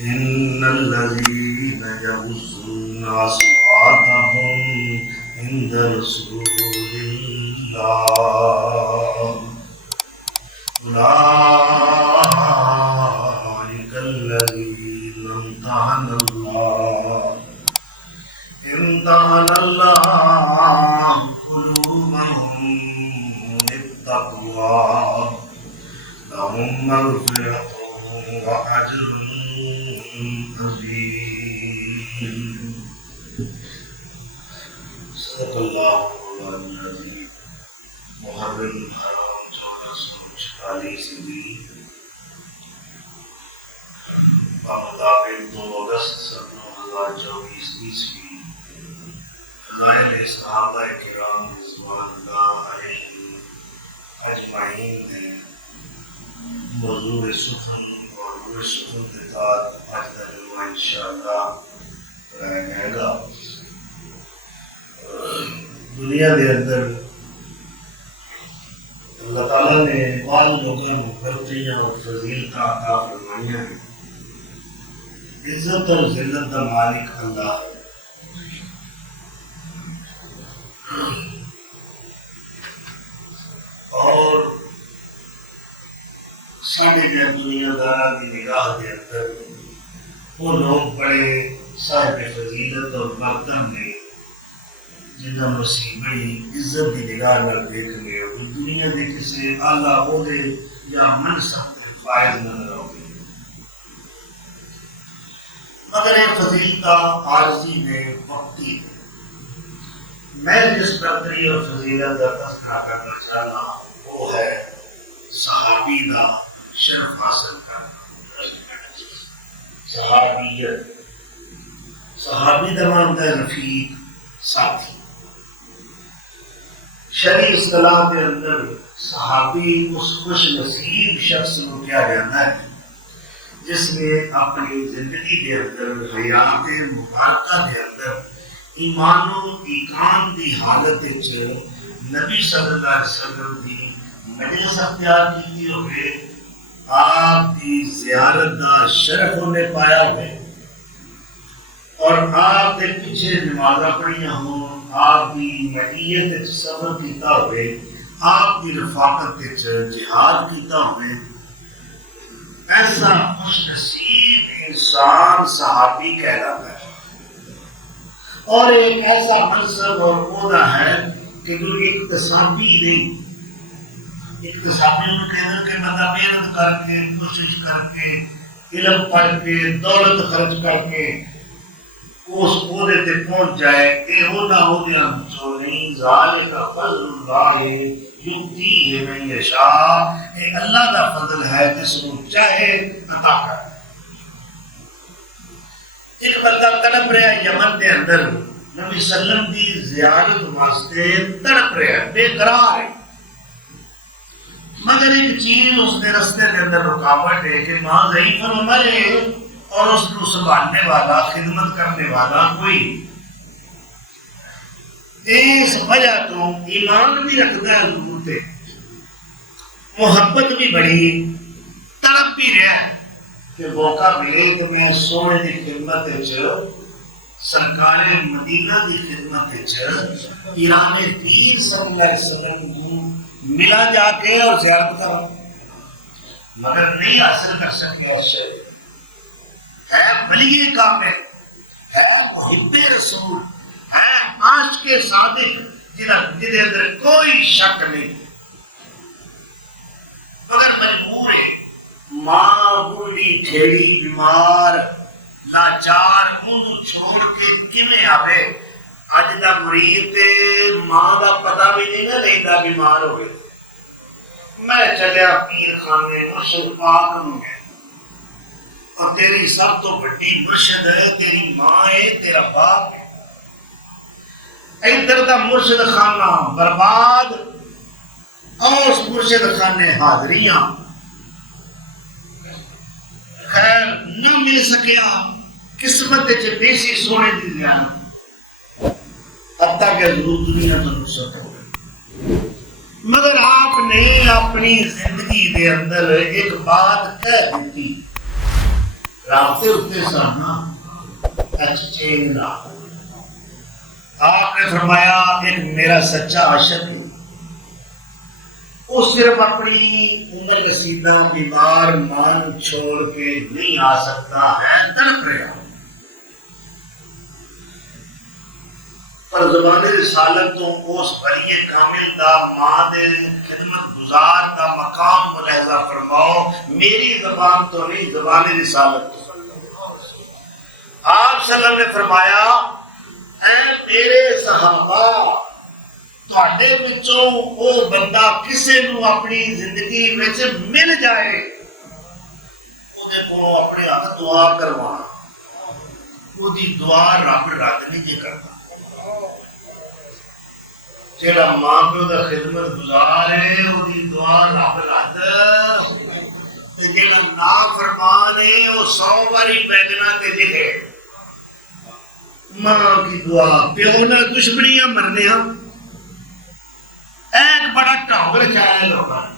ان الذين يغضون اصواتهم عند رسول الله اولئك الذين امتحن الله قلوبهم للتقوى لهم مغفرة وأجر عظيم. صدق اللہ مولانا العظیم. محرم حرام 1446 ہجری بمطابق 2 اگست 2024 عیسوی فضائل صحابہ کرام رضوان اللہ علیہم اجمعین ہے. موضوع سخن اور وہ سخن کے ساتھ آج کا جلوہ انشاءاللہ پڑھایا جائے گا. دنیا کے اندر اللہ تعالیٰ نے بعض لوگوں کو برتریاں اور فضیلتیں عطا فرمائیاں ہیں. عزت اور ذلت کا مالک اللہ ہے. اور ساری دنیا دارا کی نگاہ کے اندر وہ لوگ بڑے صاحب فضیلت اور برتن نے جنہاں مسیح بڑی عزت کی نگاہ نہ دیکھ گئے اور دنیا کے کسی اعلیٰ عہدے یا منصب کے فائز نظر آؤ گے. مگر یہ فضیلت عارضی میں وقتی ہے. میں جس برتری اور فضیلت کا تذکرہ کرنا چاہنا وہ ہے صحابی کا شرف حاصل کرنا. صحابیت، صحابی کا معنی ہے رفیق، ساتھی. شرعی اصطلاح کے اندر صحابی اس خوش نصیب شخص کو کیا جاتا ہے جس نے اپنی زندگی کے اندر حیات مبارکہ کے اندر ایمان و ایمان کی حالت نبی صلی اللہ علیہ وسلم کی مجلس اختیار کی ہوئے، آپ کی زیارت کا شرف انہیں پایا ہوئے اور آپ کے پیچھے نمازاں پڑھیاں ہوں، آپ کی معیت سفر کیتا ہوئے، آپ کی رفاقت جہاد کیتا ہوئے. ایسا خوش نصیب انسان صحابی کہلاتا ہے. اور ایک ایسا منصب اور عہدہ ہے کہ جو اقتصابی نہیں. اقتصابی میں کہنا کہ بندہ محنت کر کے، کوشش کر کے، علم پڑھ کے، دولت خرچ کر کے اس عہدے تے پہنچ جائے. اے عہدہ عہدہ جو نہیں، ذالک فضل اللہ یؤتیہ من یشاء. اے اللہ کا فضل ہے جس کو چاہے عطا کر. ایک بندہ تڑپ رہا ہے یمن کے اندر، نبی صلی اللہ علیہ وسلم کی زیارت واسطے تڑپ رہا ہے، بے قرار ہے. مگر ایک چیز اس نے رستے کے اندر رکاوٹ ہے کہ ماں ضعیف عمر ہے اور اس کو سنبھالنے والا، خدمت کرنے والا کوئی. اس وجہ تو ایمان بھی رکھتا ہے حضور تے، محبت بھی بڑی، تڑپ بھی رہا ہے کہ موقع ملے تو میں سونے کی خدمت سرکار مدینہ کی خدمت ایران پیر صلی اللہ علیہ وسلم کو ملا جا کے اور زیارت کرو. مگر نہیں حاصل کر سکتے. ارشد ہے ولی کامل، ہے محب رسول، ہے عاشق صادق جنہیں اندر کوئی شک نہیں. مگر مجبور ہے. ماں بولی ٹھیڑی بیمار لاچار انہوں چھوڑ کے کیویں آوے. اج دا مرید ماں دا پتہ بھی نہیں نہ لینا بیمار ہوئے. میں چلیا پیر خانے مرشد پاک میں اور تیری سب تو بڑی مرشد ہے، تیری ماں ہے، تیرا باپ ہے. ادھر دا مرشد خانہ برباد اور اس مرشد خانے حاضریاں خیر نہ مل سکیا. قسمت دیسی سونے دی دیا حتیٰ کہ حضور دنیا میں رخصت ہو گئے. مگر آپ نے اپنی زندگی دے اندر ایک بات کہہ دیتی رابطے ہوتے سن ایکسچینج نہ. آپ نے فرمایا ایک میرا سچا عاشق ہے، وہ صرف اپنی عمر رسیدہ بیمار مان چھوڑ کے نہیں آ سکتا ہے، تڑپ رہا. پر زبان رسالت تو اس ولی کامل دا ماں دے خدمت گزار دا مقام ملاحظہ فرماؤ. میری زبان تو نہیں، زبان رسالت تو. آپ صلی اللہ علیہ وسلم نے فرمایا اے میرے صحابہ، تواڈے وچوں او بندہ کسے نو اپنی زندگی وچ مل جائے، اودے کولوں اپنے ہاتھ دعا کروانا. اودی دعا رب رد نہیں جے کرتا. جیڑا ماں پیو دا خدمت گزار ہے اودی دعا رب رد، تے جیڑا نافرمان ہے او 100 واری بیگنا تے لکھے. ماں کی دعا، پیو نہ دشمنیاں مرنیاں. ایک بڑا ٹاؤ رکھا ہے لوگوں نے،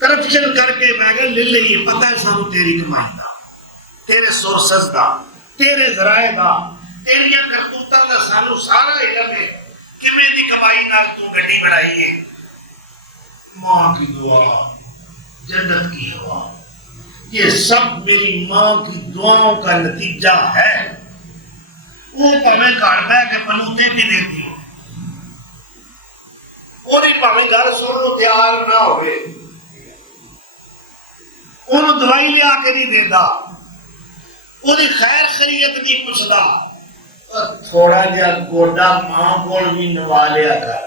کرپشن کر کے میں کہ لے لئیے، پتہ ہے سانو تیری کمائی دا، تیرے سورسز دا، تیرے ذرائع دا، تیریا کرتوتاں دا سانو سارا علم ہے، کمیں دی کمائی نال تو گڈی بڑھائی ہے. ماں کی دعا، جنت کی ہوا، یہ سب میری ماں کی دعاؤں کا نتیجہ ہے. وہ پاویں گھر بیٹھ کے پلوتے بھی دیتی ہو، وہی پاویں گھر سنو تیار نہ ہوئے، انہوں دوائی لیا کے نہیں دیتا، وہی خیر خیریت نہیں پوچھتا. تھوڑا جہا گوڈا ماں کو بھی نوا لیا کر،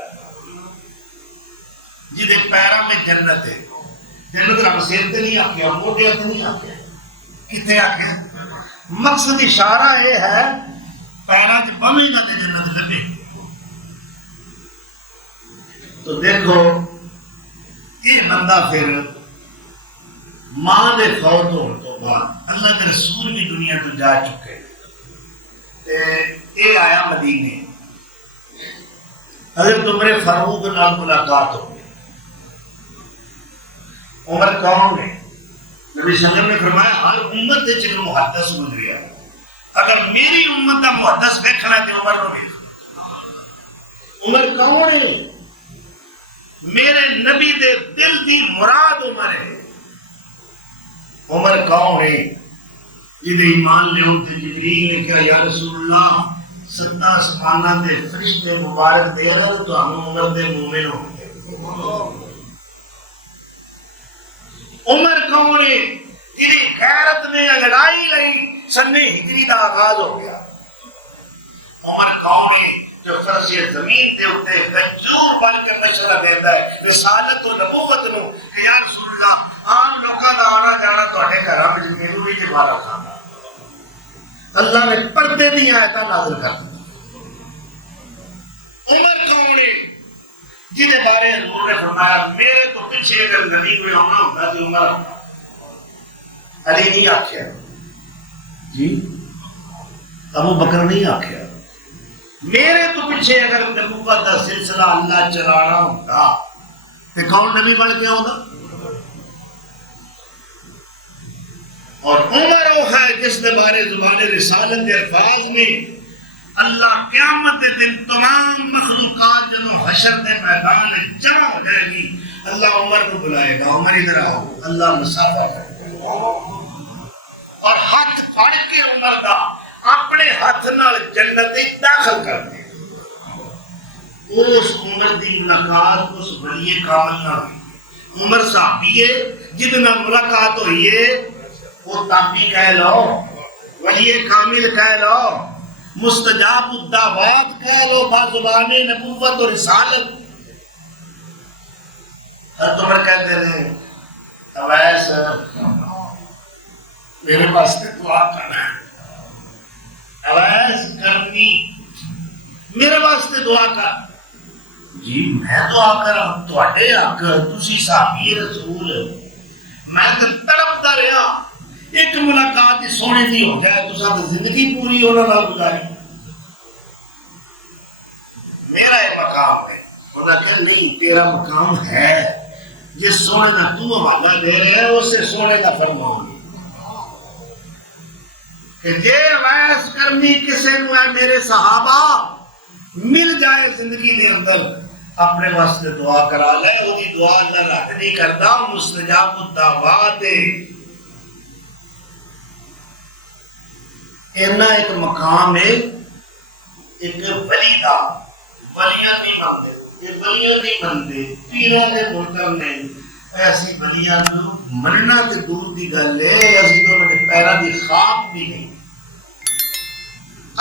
جہدے پیروں میں جنت ہے. جنت رب سر تے نہیں آکھیا، موڈے تے نہیں آکھیا، کتے آکھیا. مقصد اشارہ یہ ہے پیروں چ پوے گا تے جنت لبے. تو دیکھو یہ بندہ پھر ماں دے فوت ہونے تو بعد اللہ کے رسول بھی دنیا تو جا چکے، یہ آیا مدینے. حضرت عمر فاروق نال ملاقات ہو گئی. عمر کون ہے؟ نبی صلی اللہ علیہ وسلم نے فرمایا ہر امت دے چ محدث گزریا، اگر میری امت کا محدث دیکھنا تو عمر نو ویکھ. عمر کون ہے؟ میرے نبی دے دل دی مراد عمر ہے. عمر کون ہے؟ جدے ایمان لے ہوتے جبریل نے کہا یا رسول اللہ 7 آسماناں دے فرشتے مبارک دے رہا تو ہم عمر دے مومن ہوں گے. عمر کون ہے؟ جنہیں غیرت نے لڑائی لئی سن ہجری دا آغاز ہو گیا. عمر کون ہے جو فرض زمین دے اوتے رجور بن کے مشورہ دیتا ہے رسالت و نبوت نو کہ یا رسول اللہ عام لوکاں دا آنا جانا تواڈے گھراں وچ میرے وی جوارا کھانا. اللہ نے پردے دی آیتاں نازل کر دی. عمر کون ہے جہدے بارے حضور نے فرمایا میرے تو پیچھے اگر نبی کوئی آنا ہوتا تو عمر ہوتا. علی نہیں آکھیا جی، ابو بکر نہیں آکھیا. میرے تو پیچھے اگر نبوت کا سلسلہ اللہ چلانا ہوتا تو کون نبی بن کے ہوتا؟ اور عمر وہ ہے جس نے بارے زبان رسالت کے الفاظ میں اللہ قیامت کے دن تمام مخلوقات جنہوں حشر کے میدان جمع ہو جائے گی، اللہ عمر کو بلائے گا، عمر ادھر آؤ، اللہ مسافہ کرے گا اور ہاتھ پھڑ کے عمر کا اپنے ہاتھ نال جنت داخل کر دے. اس عمر دی ملاقات اس ولی کامل نہ ہوئی. عمر صحابی ہے جن نال ملاقات ہوئی ہے وہ تابعی کہہ لو، ولی کامل کہہ لو، مستجاب الدعوات کہہ لو با زبان نبوت اور رسالت. حضرت عمر کہتے ہیں اویس میرے واسطے دعا کرنا ہے، اویس کرنی میرے واسطے دعا کر. جی میں دعا کراں تواڈے حق، تسی صحابی رسول، میں تے تڑپدا رہا ایک ملاقات ہی سونے دی ہو جائے تساں تے زندگی پوری انہاں نال گزاری. میرا یہ مقام ہے. خدا کہ نہیں تیرا مقام ہے، جس سونے کا تو حوالہ دے رہے ہے اسے سونے کا فرمان. کہ جے ویس کرنی کسے نو ہے میرے صحابہ مل جائے زندگی دے اندر اپنے واسطے دعا کرا لے، وہ دی دعا اللہ رد نہیں کرتا، مستجاب الدعوات ہے۔ اینا ایک مقام ہے ایک ولی دا، ولیاں نہیں مانتے، یہ ولیاں نہیں مانتے، پیروں کے منکر نہیں، ایسی ولیاں کو مننا تے دور دی گل ہے، اسی تو انہوں نے پیرا دی خواب بھی نہیں۔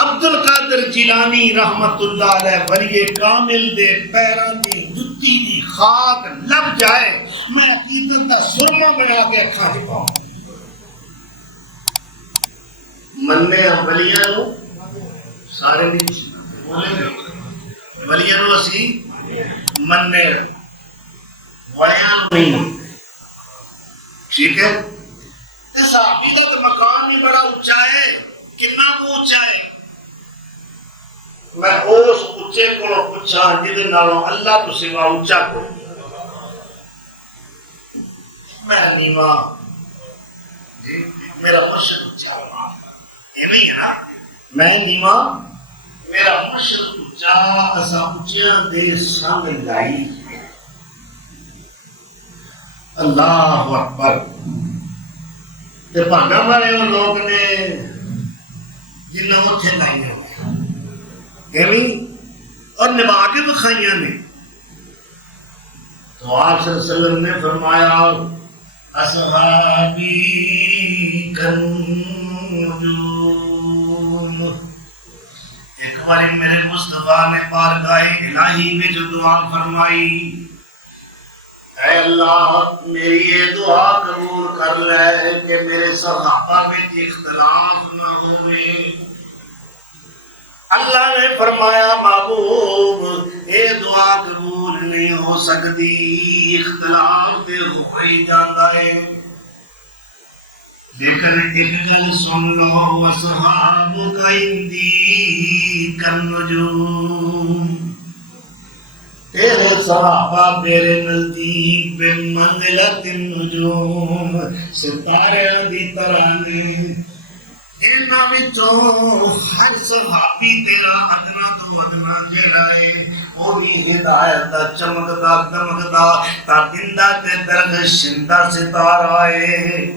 عبدالقادر جیلانی رحمت اللہ علیہ ولی کامل دے پیران دی جتی دی خاک لب جائے میں عقیدت دا سرما بنا کے اکھاں دکھاؤں۔ مننے ولیاں نو سارے نہیں ولیاں نو اسی مننے ولیاں نو نہیں مننے، ٹھیک ہے؟ صحابی دا تو مقام ہی بڑا اونچا ہے، کتنا کو اونچا ہے؟ میں اس اونچے کو پوچھا جہدے نالوں اللہ تو سوا اونچا کوئی، میں نیواں جی میرا مرشد اونچا یہ نہیں ہے نا، میں نیواں میرا مرشد اونچا، اسا اونچیاں دے سنگ لائی۔ اللہ اکبر۔ تے بھاگا مارے وہ لوگ نے جنہوں اتھے لائی ہوئے اور نبھا کے بکھائیاں نے، تو آپ صلی اللہ علیہ وسلم نے فرمایا اصحابی کنجوم۔ ایک باری میرے مصطفیٰ نے بارگاہ الہی میں جو دعا فرمائی، اے اللہ میری یہ دعا قبول کر لے کہ میرے صحابہ میں اختلاف نہ ہوئے۔ اللہ نے فرمایا محبوب اے دعا قبول نہیں ہو سکتی، اختلاف دے ہو ہی جاندہ ہے، لیکن ایک گل سن لو اصحاب کا اندی کالنجوم، تیرے صحابہ میرے نزدیک بے منزلت النجوم، ستارے دی طرح نے، انہاں وچوں ہر صحابی تیرا ادنا تو ادنا جڑا ہے وہ بھی ہدایت دا چمکدا دمکدا تابندہ تے درخشندہ ستارہ ہے۔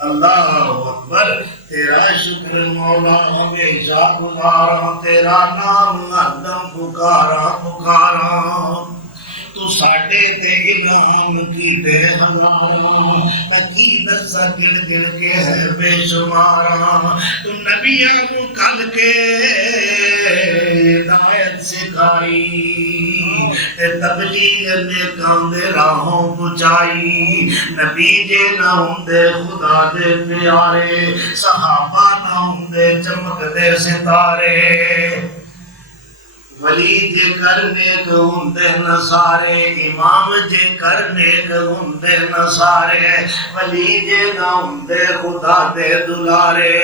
اللہ اکبر، تیرا شکر مولا ہمیشہ گزارا، تیرا نام ہردم پکارا پکارا، تو ساڈے تے انعام کیتے ہزاراں، میں کی دساں گن گن کے ہے بے شماراں، تو نبیاں کو کل کے ہدایت سکھائی، تے تبلیغ نے کاندے راہوں پہنچائی، نبی جے نہ ہوندے خدا دے پیارے، صحابہ نہ ہوندے چمک دے ستارے، ولی جے کرنے کو ہوندے نہ سارے، امام جے کرنے کو ہوندے نہ سارے، ولی جے نہ ہوندے خدا دے دلارے،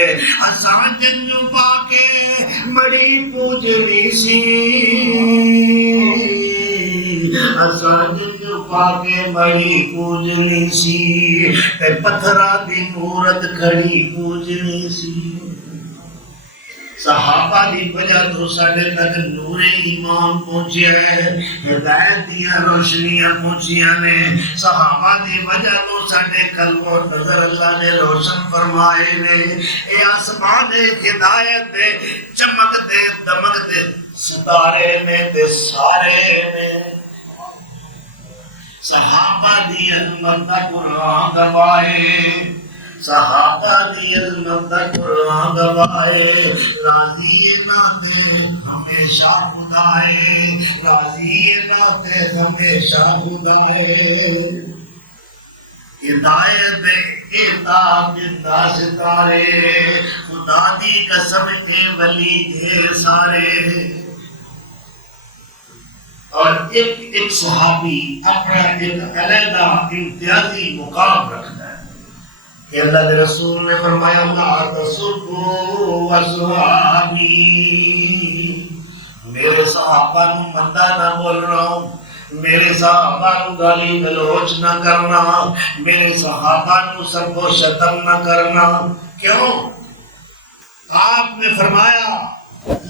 اساں جنوں پاکے بڑی پوجنی سی، اساں جنوں پاکے بڑی پوجنی سی، تے پتھرا دی مورت کھڑی پوجنی سی۔ صحابہ دی وجہ تو ساڈے تک نور ایمان پہنچیا ہے، ہدایت دیا روشنیاں پہنچیاں نے، صحابہ دی وجہ تو ساڈے قلب و نظر اللہ نے روشن فرمائے نے، اے آسمان ہدایت دے چمک دے دمک دے ستارے نے تے سارے نے۔ صحابہ دی عظمت دا قرآن گواہے، صحابہ دی عظمت دا قرآن گواہے، راضی نہ تے ہمیشہ خدائے، راضی نہ تے ہمیشہ خدائے، ہدایت کتاب زندہ ستارے، خدا دی قسم کے ولی دے سارے۔ اور ایک صحابی اپنا ایک علیحدہ امتیازی مقام رکھتا ہے کہ اللہ کے رسول نے فرمایا لا تسبوا اصحابی، میرے صحابہ نو مندہ نہ بولنا، میرے صحابہ نو گالی گلوچ نہ کرنا، میرے صحابہ نو سب کو شتم نہ کرنا۔ کیوں؟ آپ نے فرمایا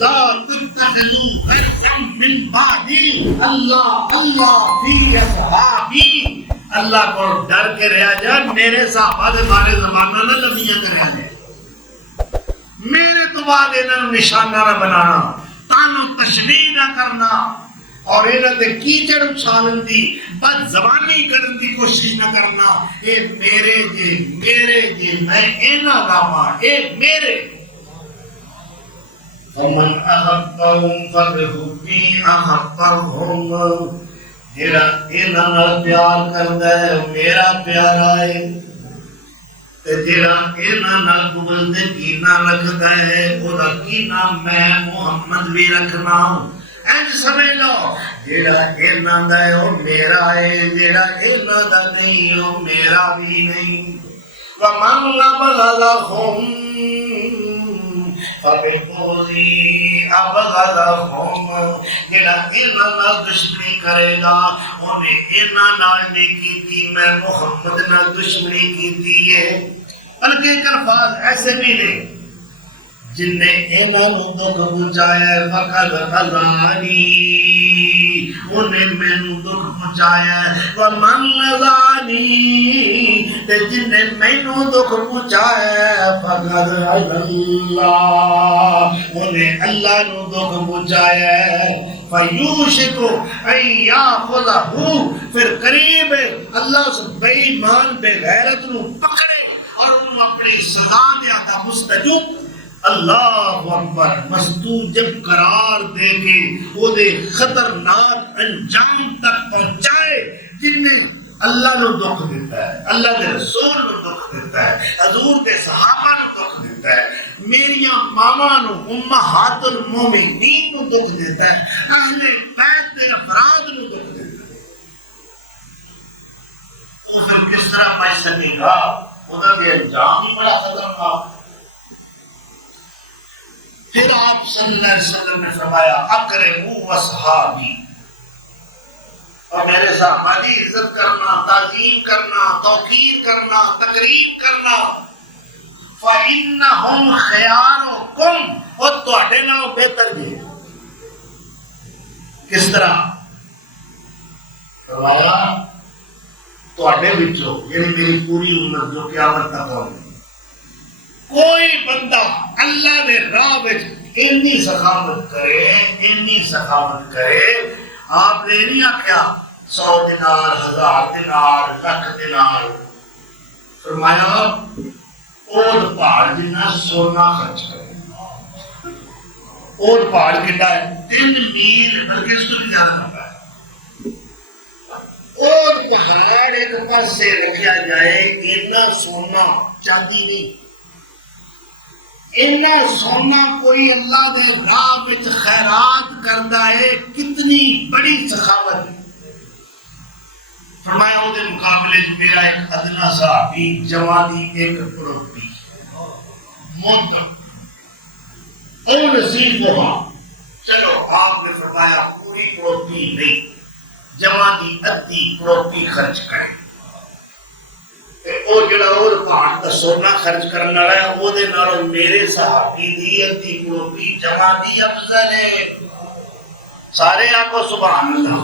لا تتخذوا غیرا من بعدی اللہ اللہ فی اصحابی، اللہ کو ڈر کے رہا جا، میرے صحابہ دے بارے زمانہ نہ لبیاں کریا جائے، میرے تو بعد انہوں نشانہ نہ بنانا، تانو تشریح نہ کرنا، اور انہوں نے کیچڑ اچھالن دی بد زبانی کرن دی کوشش نہ کرنا، اے میرے جے میں اینا گاما، اے میرے ومن احبهم فبحبی احبهم، جیڑا انہاں نال پیار کردا ہے میرا پیارا ہے، تے جیڑا انہاں نال بغض تے کینہ رکھدا ہے او دا کینہ میں محمد بھی رکھنا، انج سمجھ لو جیڑا انہاں دا ہے او میرا ہے، جیڑا انہاں دا نہیں او میرا بھی نہیں، ومن ابغضهم فبغضی ابغضهم، جیڑا انہاں نال دشمنی کرے گا انہیں انہاں نال نہیں کیتی، میں محمد نال دشمنی کیتی ہے۔ بلکہ ایک الفاظ ایسے بھی نہیں، جن نے انہاں نو دکھ پہنچایا ہے فقد اذانی، انہیں مینوں دکھ پہنچایا ہے، ومن اذانی، تے جن نے مینوں دکھ پہنچایا ہے فقد اللہ، انہیں اللہ نو دکھ پہنچایا ہے، فیوشک ان یاخذہ، پھر قریب ہے اللہ اس بے ایمان بے غیرت نو پکڑے اور انہوں اپنی سزا دیا تھا مستجب، اللہ اکبر، مستوجب قرار دے کے وہ دے خطرناک انجام تک پہنچائے، جن نے اللہ نو دکھ دیتا ہے، اللہ دے رسول نو دکھ دیتا ہے، حضور دے صحابہ نو دکھ دیتا ہے، میریاں ماما نو امہات المومنین نو دکھ دیتا ہے، اہل بیت دے افراد نو دکھ دیتا ہے، وہ پھر کس طرح بچ سکے گا؟ خدا دے انجام ہی بڑا خطرناک۔ پھر آپ صلی اللہ علیہ وسلم نے فرمایا اکرموا اصحابی، اور میرے صحابہ کی عزت کرنا، تعظیم کرنا، توقیر کرنا، تکریم کرنا، فإنہم خیارکم، اور تواڈے نالوں بہتر جی۔ کس طرح؟ فرمایا تواڈے وچوں یعنی میری پوری امت جو قیامت تک پہنچے، کوئی بندہ اللہ نے راہ وچ اتنی سخاوت کرے، آپ نے نہیں آکھیا 100 دینار، 1000 دینار، لکھ دینار، فرمایا اوہ پہاڑ جنہ سونا خرچ کرے۔ اوہ پہاڑ کتنا ہے؟ 3 میل، بلکہ اس کو بھی زیادہ ہوتا ہے۔ اوہ پہاڑ ایک پاس سے رکھا جائے، اتنا سونا، چاندی نہیں، انہیں سونا کوئی اللہ دے راہ وچ خیرات کردا ہے، کتنی بڑی سخاوت۔ فرمایا وہ دے مقابلے میرا ایک ادنا صحابی جوانی ایک پڑوپی موت او نصیب ہوا، چلو آپ نے فرمایا پوری پڑوپی نہیں، جوانی ادھی پڑوپی خرچ کرے، او جڑا اور پہاڑ دا سونا خرچ کرنا رہا ہے وہ دے نالوں میرے صحابی دی ادھی پڑوپی جمع دی افضل ہے۔ سارے آقا سبحان اللہ،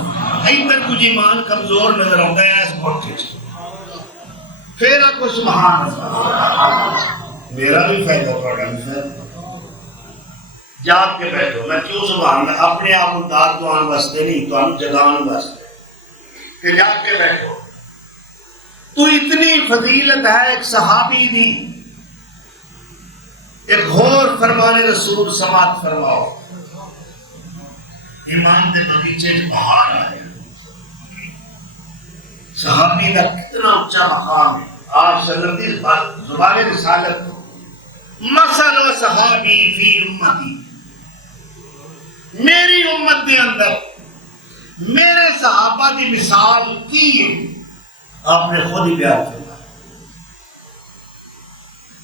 ادھر کچھ ایمان کمزور نظر آتا ہے اس کوٹھے سے، پھر آقا سبحان اللہ، میرا بھی فائدہ پڑا ہے، جاگ کے بیٹھو، میں کیوں سبحان اللہ، اپنے آپ داد دعان واسطے نہیں، تو ہم جگان واسطے، کہ جاگ کے بیٹھو۔ تو اتنی فضیلت ہے ایک صحابی دی، ایک غور فرمان رسول سماعت فرماؤ، ایمان دے بغیچے بہار آئے، صحابی کا کتنا اونچا مقام ہے۔ آپ صلی اللہ علیہ وسلم زبان رسالت، مثل و صحابی فی امتی، میری امت دے اندر میرے صحابہ کی مثال کی ہے، آپ نے خود ہی بیان کیا،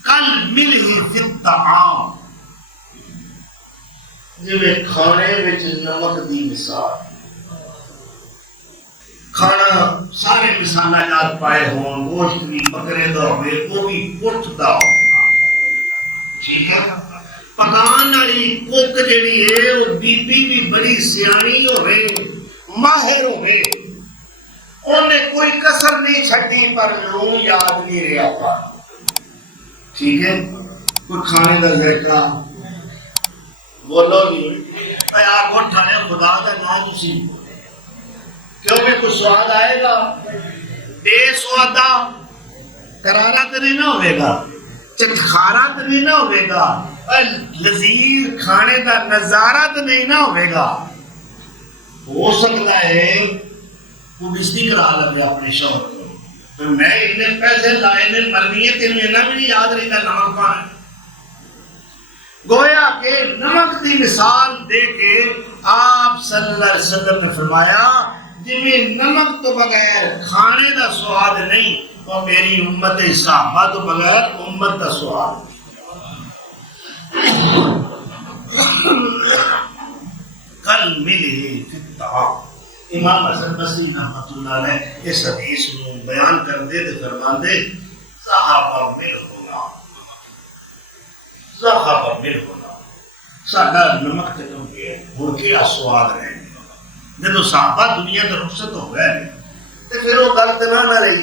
کل ملہ فی الطعام، جویں کھانے وچ نمک دی مثال، کھانا سارے مسالہ جات پائے ہون، گوشت بھی بکرے دا ہوئے، وہ بھی اٹھتا ہو، ٹھیک ہے، پکان والی کوک جڑی ہے وہ بی بھی بڑی سیانی ہوئے ماہر ہوئے انہیں کوئی کسر نہیں چھٹی پر لون یاد نہیں رہا پا ٹھیک ہے کوئی کھانے کا ذائقہ بولو جی آپ کو ٹھانے خدا کا نام تسی کیونکہ کوئی سواد آئے گا بے سوادہ کرارا تو نہیں نہ ہوئے گا چٹخارا تو نہیں نہ ہوئے گا لذیذ کھانے کا نظارہ تو نہیں نہ ہوئے گا ہو سکتا ہے وہ بجلی کرا لگے اپنے شوہر کو تو میں اتنے پیسے لائے نے مرنی ہے تینوں اتنا بھی نہیں یاد رہتا نمک پانا گویا کہ نمک کی مثال دے کے آپ صلی اللہ علیہ وسلم نے فرمایا جنہیں نمک تو بغیر کھانے کا سواد نہیں اور میری امت صحابہ تو بغیر امت کا سواد کل ملے فطام امام حسن بصری رحمۃ اللہ علیہ اس حدیث کو بیان کرتے تھے فرماتے صحابہ مل ہونا صحابہ مل ہونا ساڈا نمک تے کم گیا ہن کے سواد رہے جدو صحابہ دنیا تے رخصت ہو گئے تے پھر وہ گل تے نہ رہی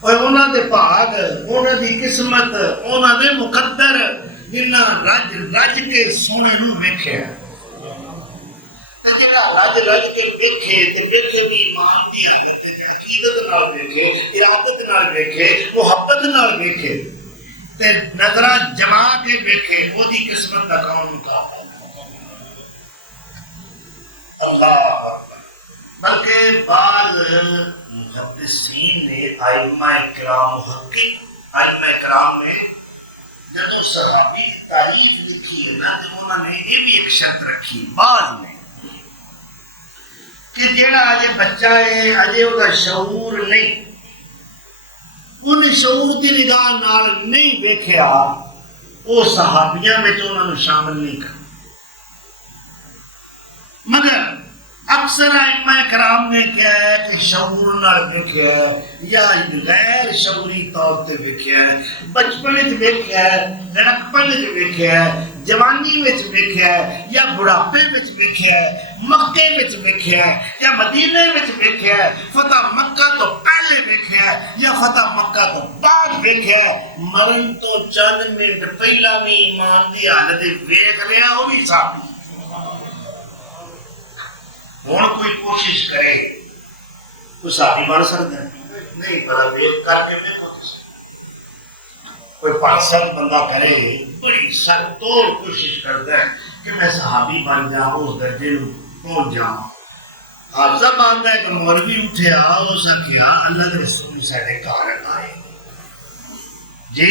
اور انہاں دے بھاگ انہاں دی قسمت انہاں دے مقدر جنہاں رج رج کے سونے نو ویکھیا رج رج کے ویکھے تے ویکھے بھی ایمان دی حالت تے عقیدت نال ویکھے ارادت نال ویکھے محبت نال ویکھے تے نظراں جما کے ویکھے او دی قسمت دا کون مقابلہ اللہ بلکہ بعض محدثین نے ائمہ کرام محقق ائمہ کرام نے جب صحابی کی تعریف لکھی ہے نا تو انہوں نے یہ بھی ایک شرط رکھی بعض نے کہ جیڑا اجے بچہ ہے اجے وہ شعور نہیں ان شعور کی نگاہ نال نہیں ویکھیا وہ صحابیاں میں تو انہوں نے شامل نہیں کر مگر اکثر ائمہ کرام نے کیا ہے کہ شعور نال ویکھیا یا غیر شعوری طور تے ویکھیا بچپن وچ ویکھیا لڑکپن وچ ویکھیا جوانی وچ ویکھیا یا بڑھاپے وچ ویکھیا مکے وچ ویکھیا یا مدینے وچ ویکھیا فتح مکہ تو پہلے ویکھیا یا فتح مکہ تو بعد ویکھیا مرن تو چند منٹ پہلا بھی ایمان دی حالت ویکھ لیا وہ بھی صاحب ہوں کوئی کوشش کرے کوئی صحابی بن سکتا ہے نہیں پتا ویٹ کر کے نہیں پہنچ سکتا کوئی 5 بندہ کرے بڑی سر توڑ کوشش کرتا ہے کہ میں صحابی بن جاؤں اس درجے میں پہنچ جاؤں حادثہ باندھا ہے کہ مولوی اٹھیا اس آخیا اللہ کے رسول سارے گھر آئے جی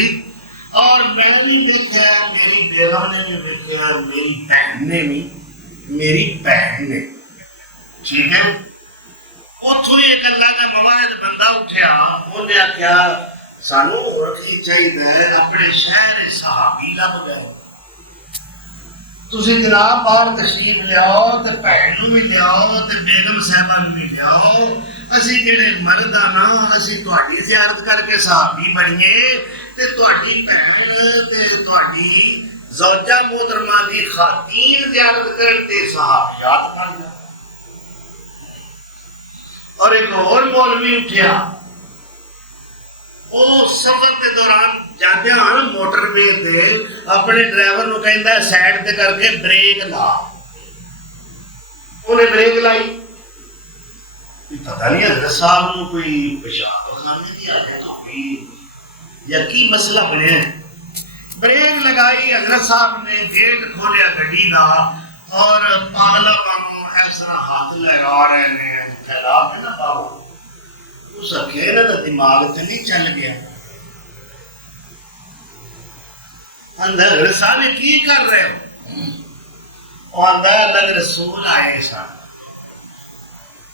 اور میں بھی دیکھا میری بیگم نے بھی دیکھا میری بہن نے بھی میری بہن نے ٹھیک ہے اتوں ہی ایک اللہ کا مواعد بندہ اٹھیا انہیں آخیا سانو اور کی چاہیے اپنے شہر صحابی لب گئے تسی جناب باہر تشریف لیاؤ تے بہن بھی لیاؤ تے بیگم صاحبہ بھی لیاؤ اسی جڑے مرد آ نا اسی تہاڈی زیارت کر کے صحابی بنیے تے تہاڈی بہن تے تہاڈی زوجہ محترمہ دی خواتین زیارت کرن تے صحابیات بن جاؤ اور ایک اور مولوی اٹھیا وہ سفر کے دوران جاتے ہیں موٹر وے تے اپنے ڈرائیور نو کہندا ہے سائڈ تے کر کے بریک لا انہیں بریک لائی پتہ نہیں حضرت صاحب نو کوئی پیشاب خانے کی عادت ہو گئی یا کی مسئلہ بنیا بریک لگائی حضرت صاحب نے گیٹ کھولیا گڈی دا اور پاگلا وانگوں اس طرح ہاتھ لگا رہے ہیں پھیلا کے نا بابو اس اکیلے کا دماغ تو نہیں چل گیا اندر رسالے کی کر رہے ہو اور اندر اللہ کے رسول آئے سن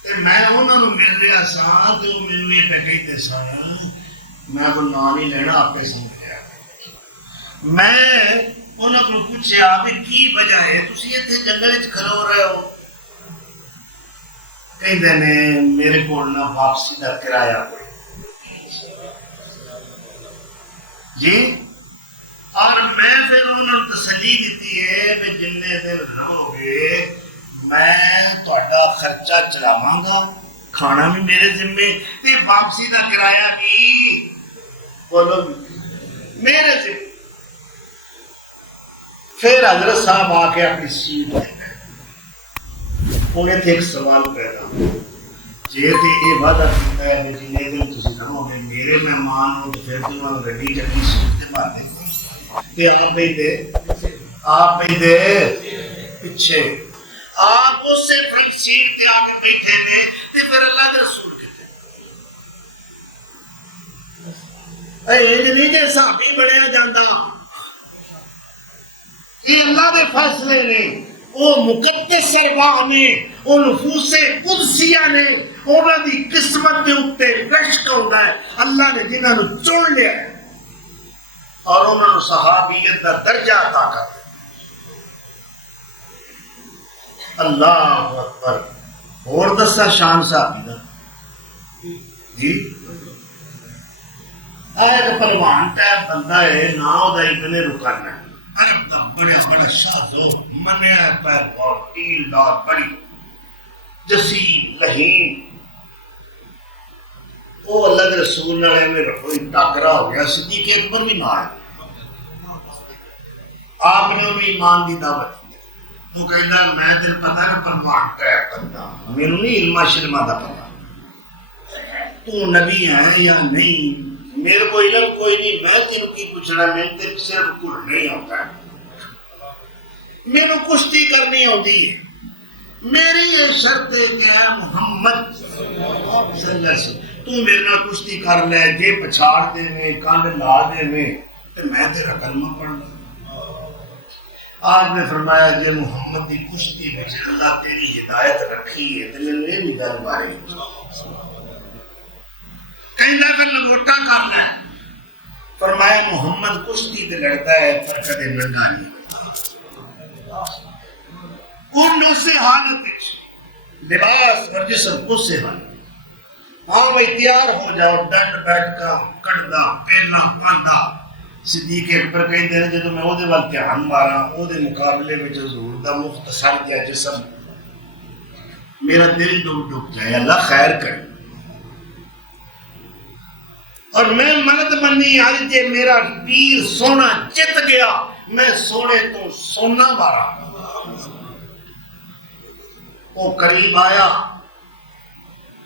تے میں انہوں نے مل رہا سا تو وہ مل نہیں پہ کہتے سن میں کو نام نہیں لینا آپ کے سمجھ گیا میں انہوں کو پوچھا بھی کی وجہ ہے تسی اتنے جنگل وچ کھلو رہے ہو کہتے نے میرے کو نہ واپسی کا کرایہ جی اور میں پھر انہوں نے تسلی دیتی ہے کہ جننے دن رہو گے میں تہاڈا خرچہ چلاواں گا، کھانا بھی میرے ذمے تے واپسی کا کرایہ بھی بولو میرے ذمے۔ پھر حضرت صاحب آ کے اپنی سیٹ پہ انہیں تھے ایک سوال پیدا جی تے یہ وعدہ کیتا ہے کہ جنہیں دن تسی رہو گے میرے مہمان ہو تو پھر تمہیں گڈی چکی سیٹ تے مار دیں تے آپ پہ دے پیچھے آپ اس سے فرنٹ سیٹ تے آگے بیٹھے دے تے پھر اللہ کے رسول کہتے ہیں نہیں کہ صحابی بڑے جاندہ یہ اللہ دے فیصلے نے، وہ مقدس ارواح نے، وہ نفوس قدسیہ نے، انہوں دی قسمت دے اوتے رشک ہوتا ہے۔ اللہ نے جنہوں نے چن لیا ہے اور انہوں نے صحابیت کا درجہ عطا کر دیا۔ اللہ اکبر۔ اور دسا شان صحابی دا جی ایک پہلوان ٹائپ بندہ ہے، نہ وہ ابن رکن ہے، عرب کا بڑا بڑا شاہ منیا پہلوان، تیل دار، بڑی جسیم لہیم۔ وہ اللہ کے رسول نے میں کوئی ٹاکرا ہو گیا، صدیق اکبر بھی نہ آئے، آپ نے بھی ایمان دی دعوت دی تو کہنا میں دل پتہ ہے پہلوان ٹائپ بندہ، میرے نہیں علما شرما دا پتہ تو نبی ہے یا نہیں، میرے کو علم کوئی نہیں، میں تینوں کی پوچھنا، میں تے صرف کل نہیں ہوتا ہے، میرے کشتی کرنی ہوتی ہے، میری یہ شرط ہے کہ اے محمد صلی اللہ علیہ وسلم تو میرے نال کشتی کر لے، جے پچھاڑ دے میں کانڈ لا دے میں تے میں تیرا کلمہ پڑھ لوں۔ آپ نے فرمایا جے محمد دی کشتی میں اللہ تیری ہدایت رکھی ہے تے میں نہیں گل بارے کہنا پھر لگوٹا کرنا ہے۔ فرمایا محمد کشتی تے لڑتا ہے پر کدے ننگا نہیں، ان سے حالت لباس اور جسم اس سے حالت ہاں بھائی تیار ہو جاؤ، ڈنڈ بیٹھ کا کڑدا پہنا پاندہ۔ صدیق اکبر کہیں دے جدو میں وہ دے وال دھیان مارا وہ دے مقابلے میں حضور دا مختصر جا جسم میرا دل ڈوب جائے، اللہ خیر کرے۔ اور میں مرد منی آج جے میرا پیر سونا جت گیا، میں سونے تو سونا مارا۔ وہ قریب آیا،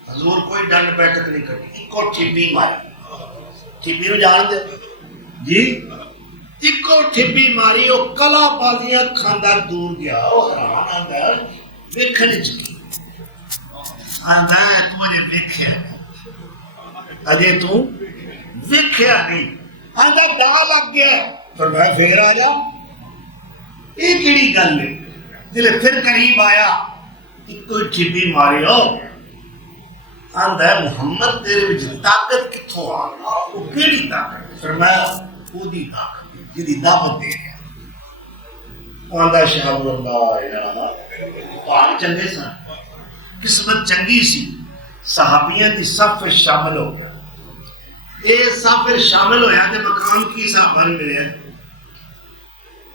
حضور کوئی ڈنڈ بیٹھک نہیں کرتی، ایکو ٹھپی ماری، ٹھپی نو جان دے جی، ایکو ٹھپی ماری، وہ کلا بازیاں کھاندہ دور گیا، وہ حرام آندہ ہے ویکھنے چکی آندہ ہے تو مجھے ویکھیا نہیں، اجے تو ویکھیا نہیں، آندہ ڈا لگ گیا، فرمایا پھر آ جا، ایک ہی گل ہے، جلے پھر قریب آیا کوئی ٹھپی ماری ہو آندہ ہے محمد تیرے وچ طاقت کتھوں آ، وہ کیڑی طاقت؟ فرمایا وہ دی طاقت جدی دعوت دے گیا۔ آندہ شاہد اللہ پاک چنگے سن، قسمت چنگی سی، صحابیاں دی صف شامل ہو گیا۔ یہ صف شامل ہویا تے مقام کی صحابہ نے ملے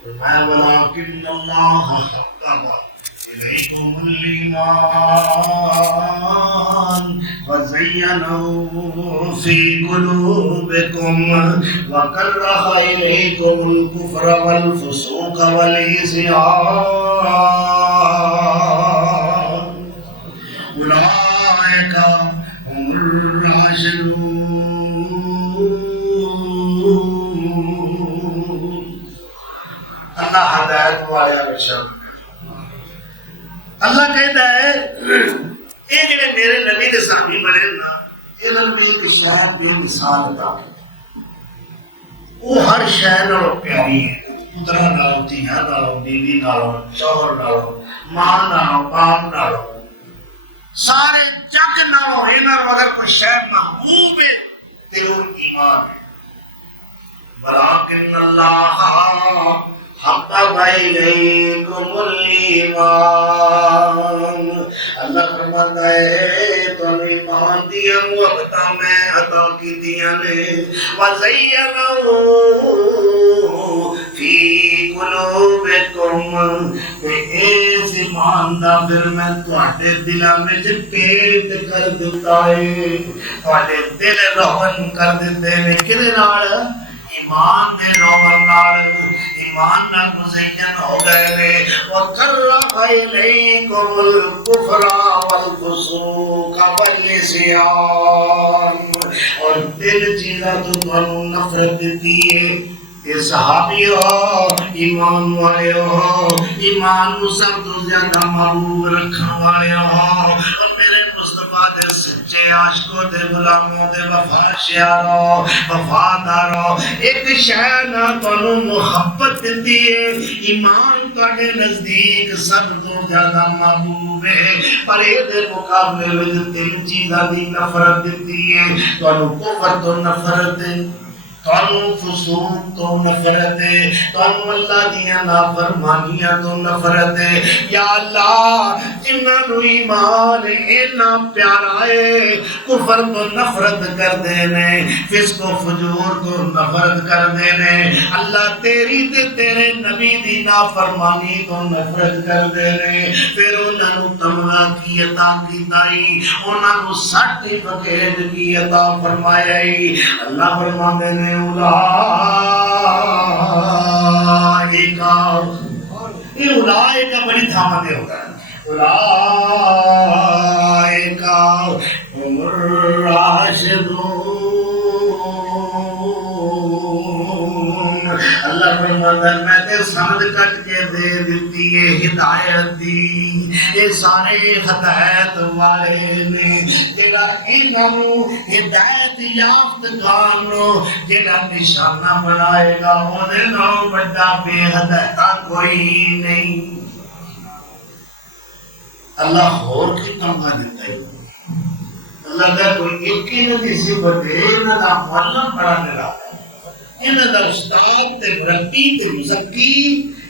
فرمایا وَلَٰكِنَّ اللَّهَ حَبَّبَ إِلَيْكُمُ الْإِيمَانَ وَزَيَّنَهُ فِي قُلُوبِكُمْ وَكَرَّهَ إِلَيْكُمُ الْكُفْرَ وَالْفُسُوقَ وَالْعِصْيَانَ أُولَٰئِكَ هُمُ الرَّاشِدُونَ۔ اللہ ہدایت والا بشر، اللہ کہتا ہے یہ جڑے میرے نبی دے صحابی بنے نا انہاں نے ایک شاید بے مثال عطا کی، وہ ہر شے نالوں پیاری ہے، پترا نالوں، دھیاں نالوں، بیوی نالوں، شوہر نالوں، ماں نالوں، باپ نالوں، سارے جگ نالوں انہاں نوں اگر کوئی شے محبوب ہے تے وہ ایمان ہے۔ وَلَٰكِنَّ اللَّهَ حَبَّبَ إِلَيْكُمُ الْإِيمَانَ، اللہ فرماتا ہے تو ایمان دیا محبتہ میں عطا کی دیا نے، وَزَيَّنَهُ قلوبکم اس ایمان دا پھر میں تواڈے دلاں وچ پیٹ کر دتا ہے تواڈے دل روشن کر دتے نے کدے نال ایمان دے روشن نال ایمان نال مزین ہو گئے نے وکرہ الیکم الکفر والفسوق والعصیان اور دل چیزاں تو تانوں نفرت دیتی ہے کہ صحابی ہو ایمان والے ہو ایمان کو سب تو زیادہ محبوب رکھنے والے ہو اور میرے مصطفیٰ دے سچے عاشقوں دے غلاموں دے وفاداروں وفاداروں ایک شے نہ تانوں محبت دیتی ہے ایمان تواڈے نزدیک سب تو زیادہ محبوب ہے پر اے دے مقابلے وچ تین چیزاں دی نفرت دیتی ہے تانوں کفر تو نفرت ہے تانوں فسوق تو نفرت ہے تانوں اللہ دیاں نافرمانیاں تو نفرت ہے یا اللہ جنہاں نوں ایمان اتنا پیارا ہے کفر تو نفرت کر دے نے فسق و فجور تو نفرت کر دے نے اللہ تیری تے تیرے نبی دی نافرمانی تو نفرت کر دے نے پھر انہاں نوں تمغہ کی عطا کیتائی انہاں نوں سرٹیفکیٹ کی عطا فرمائی اللہ فرماندے نے اولئک بڑی دھامتے ہوگا اولئک هم الراشدون اللہ فرماتا ہے میں تے سند کٹ کے دے دیتی ہے ہدایت دی یہ سارے ہدایت والے نے جڑا انہاں نوں ہدایت یافتگان نوں جڑا نشانہ بنائے گا اودے نال بڑا بے ہدایت کوئی نہیں اللہ اور کی تمنا دیتا ہے اللہ کا کوئی ایک ہی نہیں صفت ہے انہاں دا معلم بڑا نرالا انہاں دا استاد تے مربی تے مزکی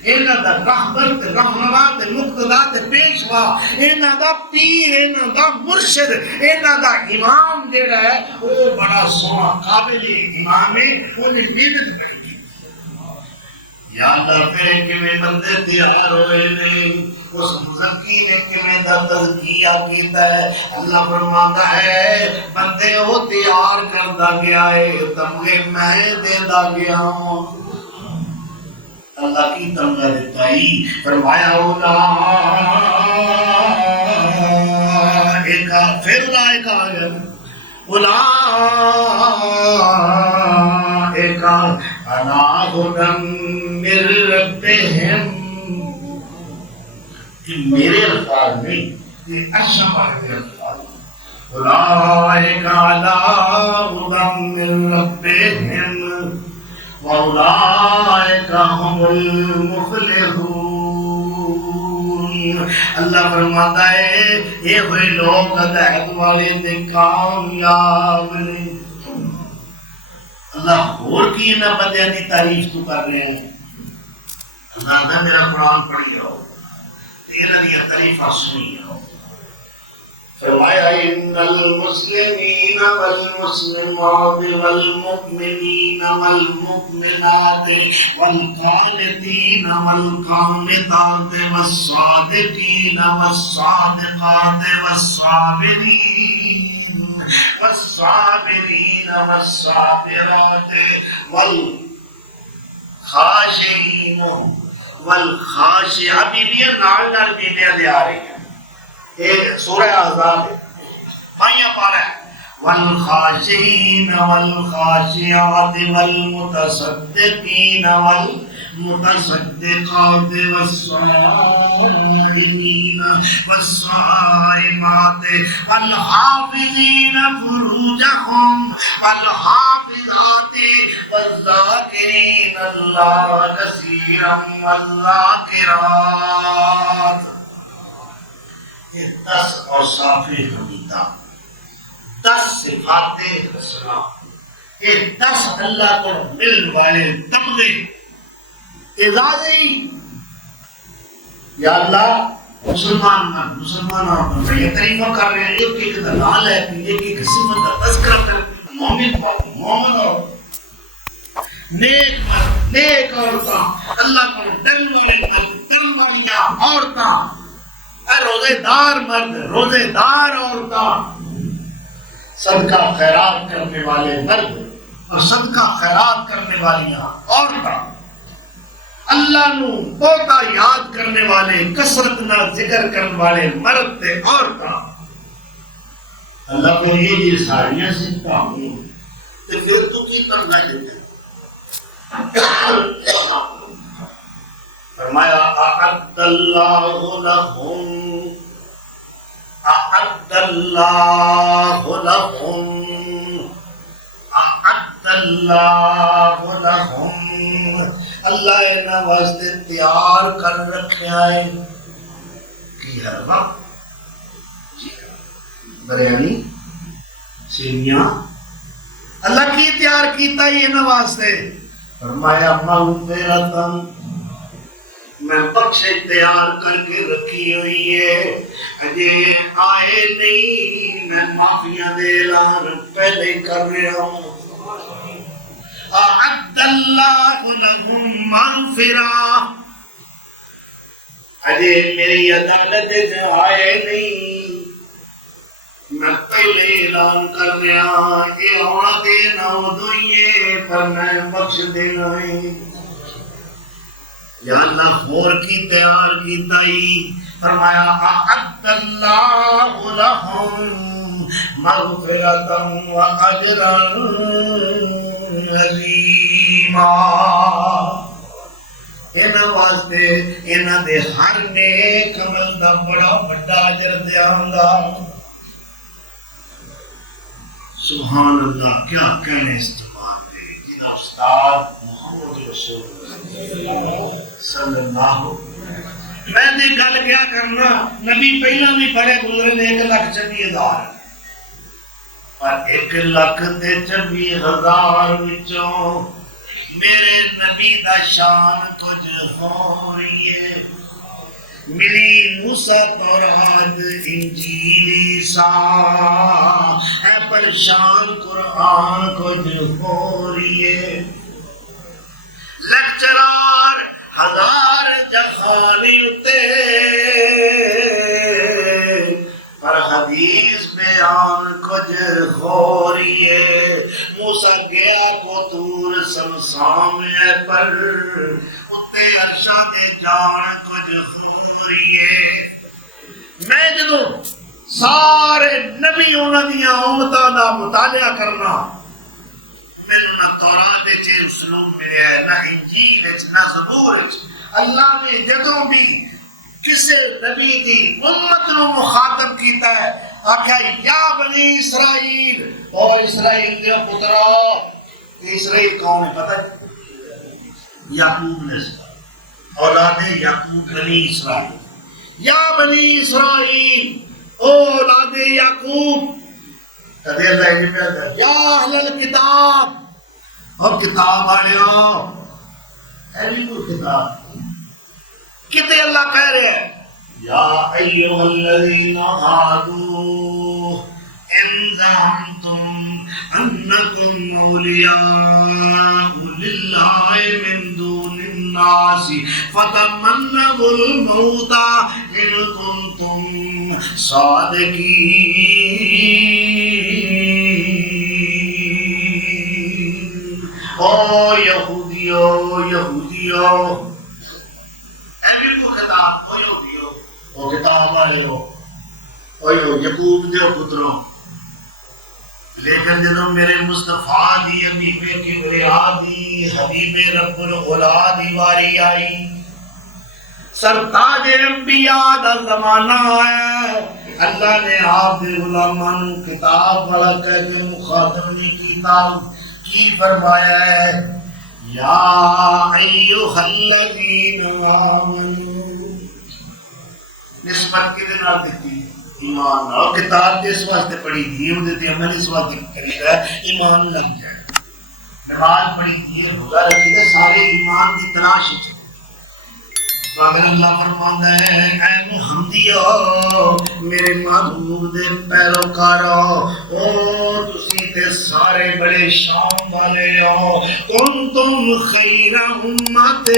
انہاں دا رہبر تے رہنما تے مقتدا تے پیشوا انہاں دا پیر انہاں دا مرشد انہاں دا امام جڑا ہے وہ بڑا سونا قابل امام ہے انہی عزت کرے یا اللہ پھر کیویں بندے تیار ہوئے نے اس مزکی نے کیویں دا تزکیہ کیتا ہے اللہ فرماتا ہے بندے وہ تیار کردا گیا ہے تمغے میں دیندا گیا ہوں اللہ کی تمغہ دیتا ہی فرمایا اولئک پھر اولئک علی ہدی من ربہم میرے الفاظ نہیں یہ اشرف والے الفاظ اولئک علی ہدی من ربہم واولئک هم المفلحون اللہ فرماتا ہے یہ ہوئے لوگ ہدایت والے تے کامیاب نے اللہ اور کی نہ بندیاں دی تعریف تو کر رہے ہیں اللہ نے میرا قرآن پڑھی ہو تیرہ دیا تعریفہ سنی ہو فرمایا ان المسلمین والمسلمات والمؤمنین والمؤمنات والقانتین والقانتات والصادقین والصادقات والصابرین والصابرات والخاشعین والخاشعات بیبیاں نال بیبیاں دے آ رہی ہیں یہ سورہ احزاب ہے بھائیاں پارا ہے والخاشعین والخاشعات والمتصدقین والمتصدقات والصائمین والصائمات والحافظین فروجہم والحافظات والذاکرین اللہ کثیرا والذاکرات یہ 10 اوصاف حمیدہ 10 صفات حسنہ یہ 10 اللہ کو ملنے والے تمغے اعزازی یا اللہ مسلمان پر یہ طریقہ کر رہے ہیں ایک ایک دلال ہے ایک ایک صفت کا تذکرہ مومن اور نیک مرد نیک عورتاں، اللہ کو ڈرن والے مرد، ڈرن والی عورتاں، روزے دار مرد، روزے دار عورتاں، صدقہ خیرات کرنے والے مرد اور صدقہ خیرات کرنے والی عورتاں، اللہ نو بہت یاد کرنے والے، کثرت نہ ذکر کرنے والے مرد تے عورتاں، اللہ کو یہ ساریاں سکھتا ہوں تو پھر تو کی کرنا دیتے فرمایا اعد اللہ لہم، اعد اللہ لہم، اعد اللہ لہم، اللہ انہاں واسطے تیار کر رکھیا ہے کی ہر وقت بریانی سیویاں، اللہ کی تیار کیتا ہی انہاں واسطے، فرمایا مغفرتن، میں بخشش تیار کر کے رکھی ہوئی ہے، اجے آئے نہیں، میں معافیاں دے اعلان پہلے کر رہا ہوں، اعد اللہ لہم مغفرہ، اجے میری عدالت سے آئے نہیں، میں پہلے اعلان کر رہا کہ ہونا دینا ادوئیے پر میں بخش دینا ہے، یا اللہ خور کی تیار کی تائی، فرمایا اعد اللہ لہم مغفرتا و اجرا عظیما، انہاں واسطے انہاں دے ہر نیک عمل دا بڑا بڑا اجر دیاں گا۔ سبحان اللہ، کیا کہنے اس زبان پہ، جناب استاد محمد رسول صلی اللہ، میں نے گل کیا کرنا، نبی پہلا بھی بڑے گزرے نے 1,24,000، اور 1,24,000 وچوں میرے نبی دا شان کچھ ہو رہی ہے، ملی موسیٰ تورات انجیل عیسیٰ، اے پریشان قرآن کچھ ہو رہی ہے، لیکچرار 1000 جہانی اتے پر حدیث بیان کچھ ہو رہی ہے، موسیٰ گیا کو طور سمسام ہے پر اتے عرشہ دے جان کچھ ہو رہی ہے۔ میں جدوں سارے نبی انہاں دیاں امتاں دا مطالعہ کرنا، میرے نہ تورات وچ اسلوب ملیا ہے، نہ انجیل وچ، نہ زبور وچ، اللہ نے جدوں بھی کسے نبی دی امت نو مخاطب کیتا ہے، آکھا یا بنی اسرائیل، او اسرائیل دے پترا، اسرائیل کون ہے پتہ ہے؟ یعقوب نے اولاد یعقوب بنی اسرائیل، یا بنی اسرائیل، او اولاد یعقوب، کدے اللہ یہ پیدا ہے یا اہل الکتاب، اور کتاب آیا ہے بھی کوئی کتاب کتے اللہ کہہ رہے ہیں یا ایوہ الذین آدو ان زعمتم انکم اولیاء للہ من دون الناس فتمنوا الموت ان کنتم صادقین۔ او یہودیو، یہودیو، ایوی کو خطاب، او یہودیو، او کتاب آئے ہو، او یعقوب دیو پتروں، لیکن جنہوں میرے مصطفیٰ دی حبیب کبریاء دی حبیب رب العلا دی واری آئی، سرتاج انبیاء دا زمانہ ہے، اللہ نے آپ دے غلامان کتاب والا کہہ کے مخاطب نہیں کیتا، کی فرمایا ہے یا ایوہ الذین آمنوا، نسبت کے دن آ دیتی ایمان اور کتاب اس واسطے پڑھی تھی، وہ دیتے عمل اس واسطے کری رہا ہے ایمان لگ جائے، نماز پڑھی تھی، روزہ رکھی تھی، سارے ایمان کی تلاش تھے، مگر اللہ فرماتا ہے اے محمدیو میرے محبوب دے پیروکارو او تسی تے سارے بڑے شان والے ہو کنتم خیر امت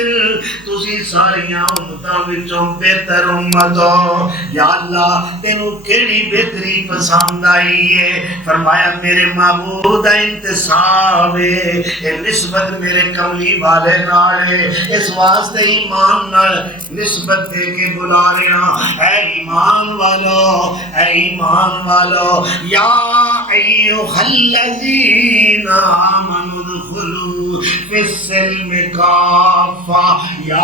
تسی ساریاں امتاں وچوں بہتر امت ہو یا اللہ تینوں کیڑی بہتری پسند آئی ہے فرمایا میرے محبوب دا انتصاب ہے اے نسبت میرے کملی والے نال ہے اس واسطے ایمان نال نسبت دے کے بلا رہے ہیں اے ایمان والو اے ایمان والو یا ایھا الذین آمنوا ادخلوا فی السلم کافہ یا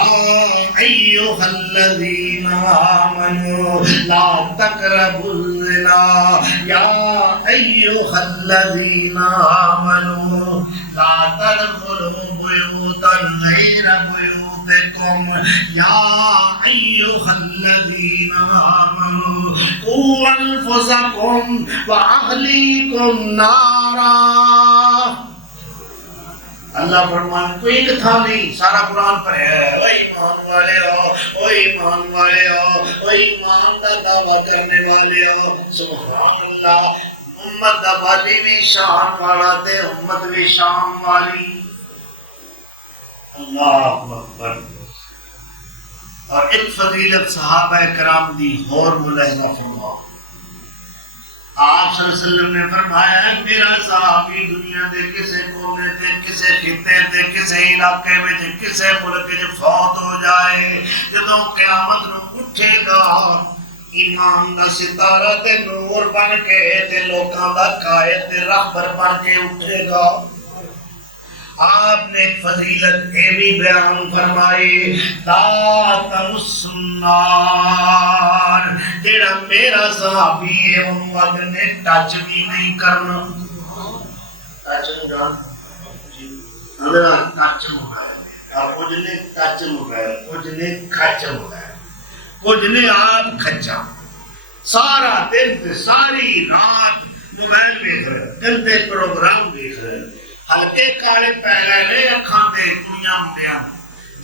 ایھا الذین آمنوا لا تقربوا الزنا یا ایھا الذین آمنوا لا تدخلوا بیوتا غیر بیوتکم یا ایھا الذین آمنوا قوا انفسکم واہلیکم نارا اللہ فرمان کوئی ایک تھا نہیں سارا قرآن پر ہے او ایمان والے ہو او ایمان والے ہو او ایمان دا دعویٰ کرنے والے ہو سبحان اللہ امت دا والی بھی شان والا تے امت بھی شان والی اللہ اکبر اور ایک فضیلت صحابہ کرام دی اور ملاحظہ فرماؤ آپ صلی اللہ علیہ وسلم نے فرمایا ہے میرا صحابی دنیا دے کسے کونے تے کسے خطے تے کسے علاقے میں کسے ملک میں فوت ہو جائے جدوں قیامت نو اٹھے گا ایمان دا ستارہ تے نور بن کے تے لوکاں دا قائد تے رہبر بن کے اٹھے گا آپ نے فضیلت اے بھی بیان فرمائی لا تمس النار جیڑا میرا صحابی ہے وہ اگنے ٹچ بھی نہیں کرنا ٹچ نہیں جان اگر ٹچ موبائل کچھ نے ٹچ موبائل کچھ نے کھچ موبائل کچھ نے آپ کھچا سارا دن ساری رات موبائل دیکھ رہے گندے پروگرام دیکھ رہے ہلکے کالے پہ گئے نے اکھاں دے دنیا مٹیاں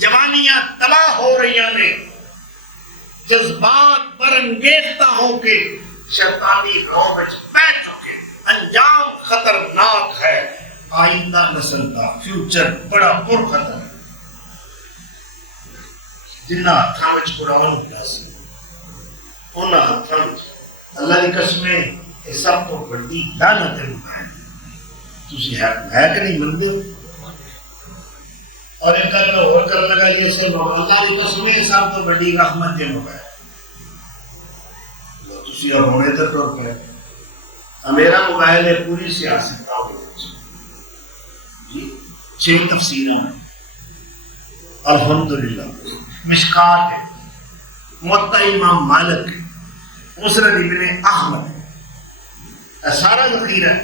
جوانیاں تباہ ہو رہی نے جذبات برانگیختہ ہو کے شیطانی روح وچ پہ چکے انجام خطرناک ہے آئندہ نسل کا فیوچر بڑا پر خطر ہے جنہ ہتھاں وچ قرآن ہوندا سی انہاں ہتھاں اللہ دی قسمیں یہ سب تو بڑی لعنت ہے تسی ہے کہ نہیں مندے اور ایک گل اور کر لگا یہ سے اللہ کی قسمیں سب تو بڑی رحمت دے موبائل تسی اور ہونے تک اور کیا میرا موبائل ہے پوری سیاست کا جی 6 تفسیریں ہیں الحمدللہ مشکات ہے موطا امام مالک ہے مسند ابن احمد سارا ذخیرہ ہے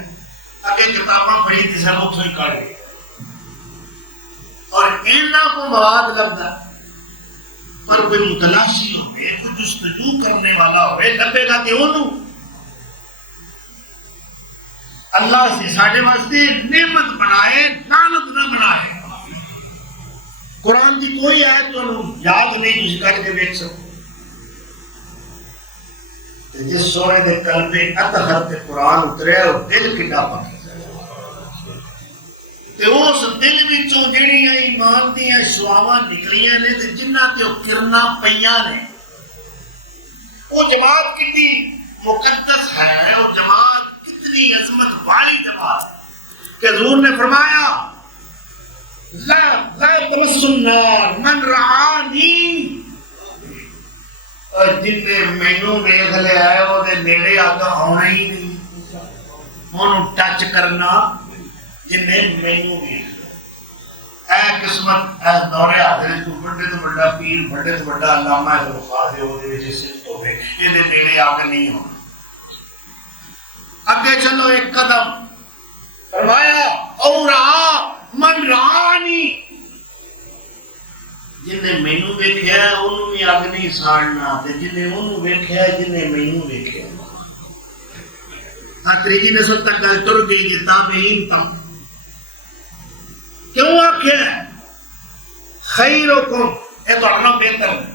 اگے کتاباں پڑھی تھی سب اتوں ہی کاٹ گئی اور اینا کو مواد لگتا پر کوئی متلاشی ہوئے کوئی جستجو کرنے والا ہوئے لبے گا کہ انہوں اللہ سے ساڑھے واسطے نعمت بنائے لعنت نہ بنائے قرآن کی کوئی آیت تو انہوں یاد نہیں جس کر کے دیکھ سکتے جس سورے دے قلبے اطہر تے قرآن اترے اور دل کڈا پکے تے اس دل وچوں جڑیاں ایمان دیاں شعاواں نکلیاں نے تے جنہ تے او کرنا پیاں نے وہ جماعت کتنی مقدس ہے وہ جماعت کتنی عظمت والی جماعت ہے کہ حضور نے فرمایا لا تمس النار من رعانی اور جن نے مینوں دیکھ لیا ہے وہ دے نیڑے آگا ہونا ہی نہیں انہوں ٹچ کرنا جن نے مینوں دیکھ لیا اے قسمت اے دورے حاضر تو بڑے تو بڑا پیر بڑے تو بڑا علامہ ہے تو خاصے ہو دے وچ صرف ہوے یہ دے نیڑے آگے نہیں ہونا اگے چلو ایک قدم فرمایا اور من رانی جن نے مینوں ویکھیا ہے انہوں بھی اگ نہیں ساڑنا تے جن نے انہوں ویکھیا ہے جن نے مینوں ویکھیا ہے تیجی نسل تک گل تر گئی جی تابعین تو کیوں آکھیا ہے خیرکم اے تو اپنا بہتر ہے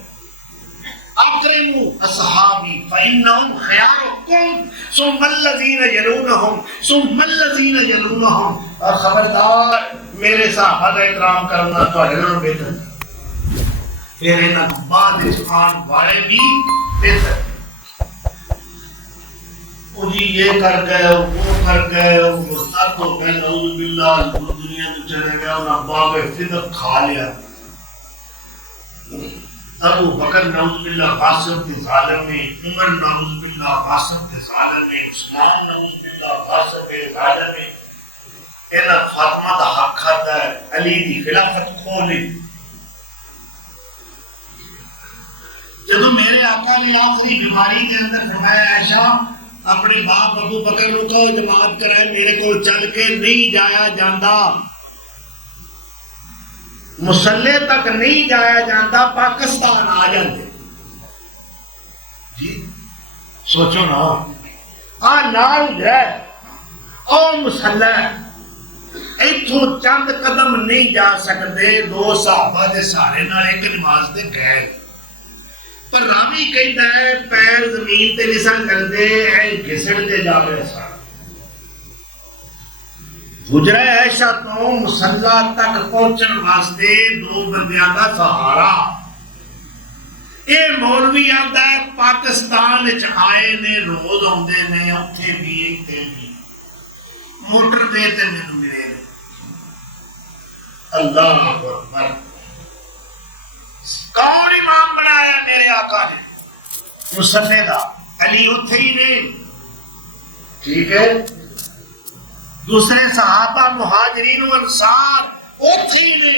اکرموا اصحابی فانہم خیارکم ثم الذین یلونہم ثم الذین یلونہم. اور خبردار میرے صحابہ کا احترام کرنا تھوڑے نال بہتر ہے، پھر انہاں بعد آن والے بھی بہتر. وہ جی یہ کر گئے وہ کر گئے مرتد ہو گئے نعوذ باللہ دنیا میں چلے گئے اور باغ فدق کھا لیا. ابو بکر نعوذ باللہ غاصب کے ظالم میں، عمر نعوذ باللہ غاصب کے ظالم میں، عثمان نعوذ باللہ غاصب کے ظالم میں. انہاں فاطمہ دا حق کھاتا ہے، علی دی خلافت کھو لی. جدو میرے آقا نے آخری بیماری کے اندر فرمایا عائشہ اپنے باپ ابو بکر کو کہو جماعت کرائے، میرے کو چل کے نہیں جایا جاندہ، مسلح تک نہیں جایا جاندہ، پاکستان آ جاندے. جی سوچو نا نال جائے او مسلح ایتھوں چند قدم نہیں جا سکتے. دو صحابہ دے سارے نال ایک نماز دے گئے، پر راوی کہتا ہے پیر زمین تے نہیں سن کرتے اے گھسڑ دے جاوے سن. حجرہ عائشہ تو مصلی تک پہنچن واسطے دو بندیاں کا سہارا. اے مولوی آتا ہے پاکستان وچ آئے نے، روز آندے نے، اوتھے بھی ایتھے بھی موٹر دے تے مینوں ملے نے. اللہ اکبر. کون امام بنایا میرے آقا نے؟ مصلی دا علی اتھے ہی نے، ٹھیک ہے. دوسرے صحابہ مہاجرین و انصار اتھے ہی نے،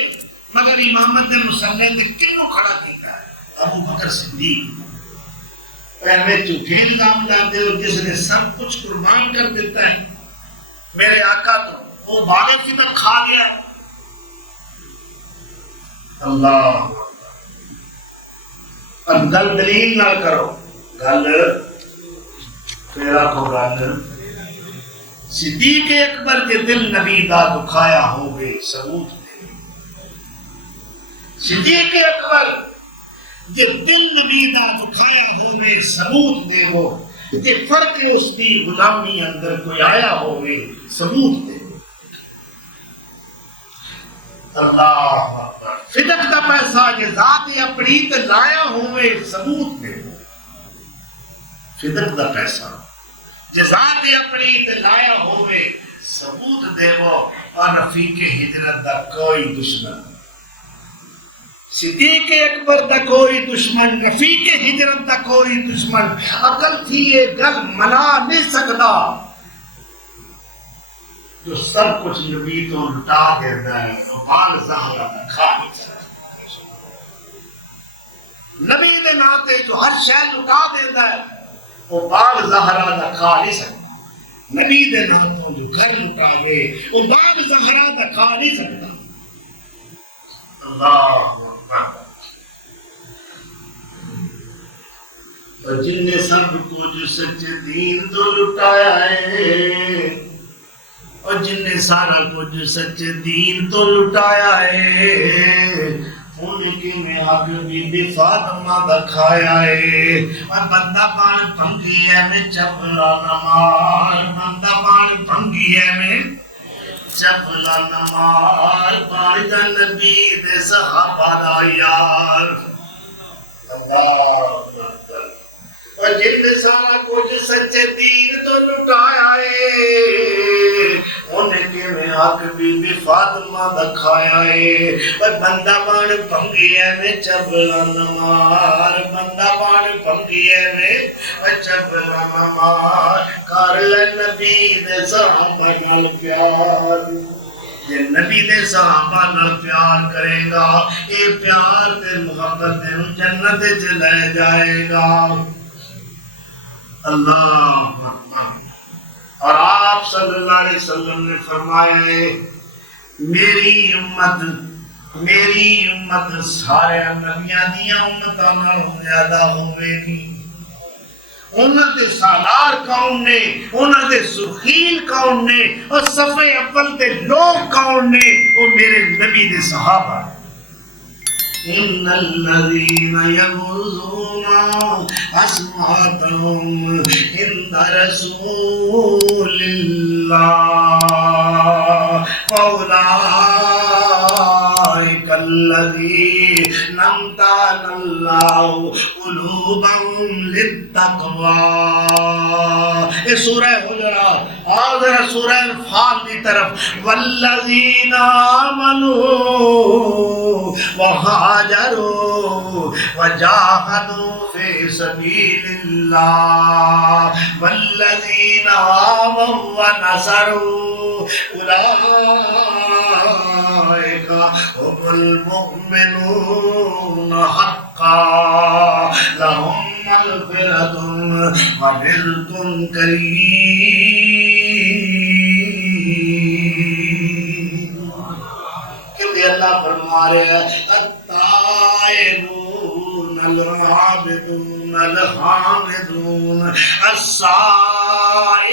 مگر امامت مصلی تے کنوں کھڑا کیتا ہے؟ ابو بکر صدیق. میں جھوٹے الزام لاتے ہو جس نے سب کچھ قربان کر دیتا ہے. میرے آقا تو وہ باغ فدق کھا گیا. اللہ. اب گل دلیل نہ کرو، گل پھر آکھو گل صدیق اکبر کے دل نبی دا دکھایا ہوگے ثبوت دے. صدیق اکبر جے دل نبی دا دکھایا ہوگے ثبوت دے وہ جے فرق اس کی غلامی اندر کوئی آیا ہوگے ثبوت دے. اللہ اکبر. فدق دا پیسہ جے ذات اپنی تے لایا ہوئے ثبوت دے. فدق دا پیسہ جے ذات اپنی تے لایا ہوئے ثبوت دے وہ. اور رفیق ہجرت دا کوئی دشمن، صدیق اکبر دا کوئی دشمن، رفیق ہجرت دا کوئی دشمن عقل تھی یہ گل منا نہیں سکتا جو سب کچھ نبی تو لٹا دیتا ہے. وہ مال زہرا کھا نہیں سکتا. نبی دے ناتے جو ہر شے لٹا دیتا ہے وہ مال زہرا دا کھا نہیں سکتا. نبی دے ناتوں جو گھر لٹاوے وہ مال زہرا دا کھا نہیں سکتا. اللہ اکبر. اور جن نے سب کچھ سچے دین تو لٹایا ہے، اور جن نے سارا کچھ سچے دین تو لٹایا ہے، ان کی میں حق بی بی فاطمہ دا کھایا ہے. اور بندہ پان پھنگی ہے میں چپلا نمار، بندہ پان پھنگی ہے میں چپلا نمار، پان دا نبی دے صحابہ دا یار. اللہ اکبر. اور جن نے سارا کچھ سچے دین تو لٹایا ہے، انہیں کے میں حق بی بی فاطمہ دا کھایا ہے. اور بندہ بان پھنگی ہے میں چبلا نمار، بندہ بان پھنگی ہے میں چبلا نمار. کر لے نبی دے صحابہ نال پیار. یہ نبی دے صحابہ نال پیار کرے گا، یہ پیار تے محبت تے جنت وچ لے جائے گا. اللہ اکبر. اور آپ صلی اللہ علیہ وسلم نے فرمایا ہے میری امت سارے نبیاں دیاں امتاں نالوں زیادہ ہوے گی. انہاں دے سالار کون نے، انہاں دے سخیل کون نے، اور صفحے اول دے لوگ کون نے؟ وہ میرے نبی دے صحابہ. ان الذين يغضون اصواتهم عند رسول الله فاولئك الذين امتحن الله قلوبهم للتقوى. یہ سورہ حجرات اور ذرا سورہ انفال کی طرف والذین آمنوا وہاجروا وجاہدوا فی سبیل اللہ والذین آووا ونصروا اولئک هم المؤمنون حقا لهم مغفرۃ ورزق کریم. کیونکہ اللہ فرما رہے ہیں التائبون العابدون الحامدون السائحون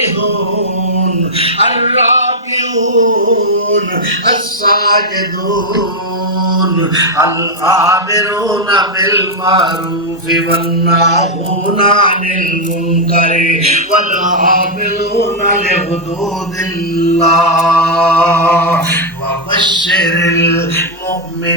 الراكعون الساجدون الآمرون بالمعروف والناهون عن المنكر والحافظون لحدود الله وبشر المؤمنين.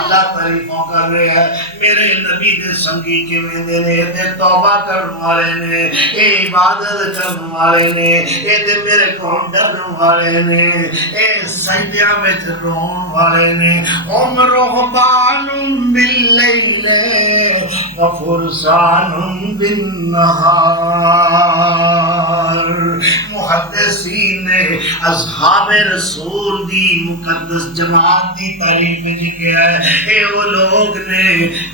اللہ تعریفوں کر رہے ہیں میرے نبی دے سنگی کے میں نے تے توبہ کرنے والے نے اے عبادت کرنے والے نے اے تے میرے کو ڈرنے والے نے اے سجدیاں وچ رون والے نے ہم رہبان باللیل وفرسان بالنہار. محدثین نے اصحاب رسول دی مقدس جماعت دی تعریف جی کیا ہے اے وہ لوگ نے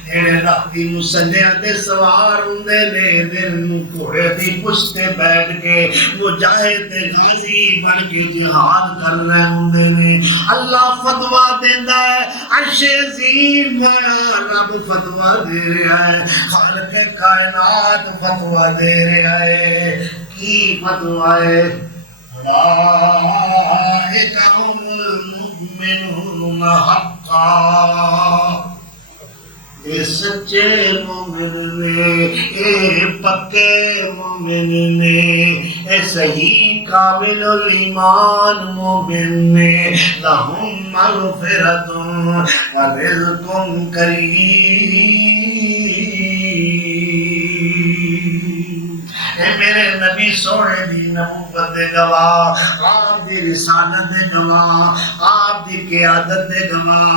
جڑے راتی مسلیاں تے سوار ہوندے نے دن گھوڑے دی پشت تے بیٹھ کے مجاہد تے غازی بن کے جہاد کر رہے ہوندے نے. اللہ فتویٰ دیندا ہے عرش عظیم والا رب فتویٰ دے رہا ہے خالق کائنات فتویٰ دے رہا ہے. کی فتویٰ ہے اولئک هم المؤمنون حقا. اے سچے مومن نے اے پکے مومن نے اے صحیح کامل الایمان مومن نے لہم مغفرۃ ورزق کریم. اے میرے نبی سونے دی نبوت دے گواہ آپ دی رسالت دے گواہ آپ دی قیادت دے گواہ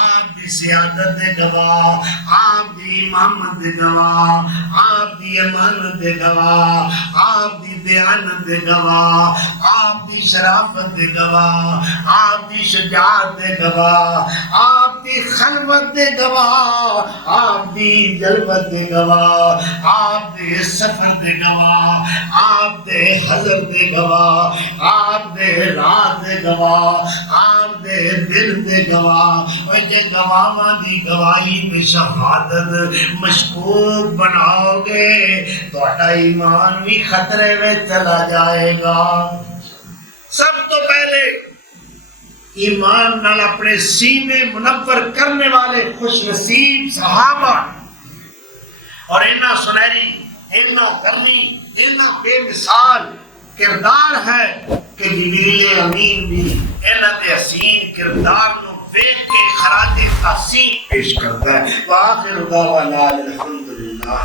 آپ دی سیادت دے گواہ آپ دی امامت دے گواہ آپ دی امانت دے گواہ آپ دی دیانت دے گواہ آپ دی شرافت دے گواہ آپ دی شجاعت دے گواہ آپ دی خلوت دے گواہ آپ دی جلوت دے گواہ آپ دے سفر دے گواہ آپ دے حضر دے گواہ آپ دے رات دے گواہ آپ دے دل دے گواہ. اور جے گواہاں دی گواہی پہ شہادت مشکوک بناؤ گے تو ایمان بھی خطرے میں چلا جائے گا. سب تو پہلے ایمان نال اپنے سینے منور کرنے والے خوش نصیب صحابہ اور اینا سنہری اینا کرنی اینا بے مثال کردار ہے کہ جبریل امین بھی اینا دے حسین کردار نو دیکھ کے خراج تحسین پیش کرتا ہے. وآخر دعوانا الحمدللہ.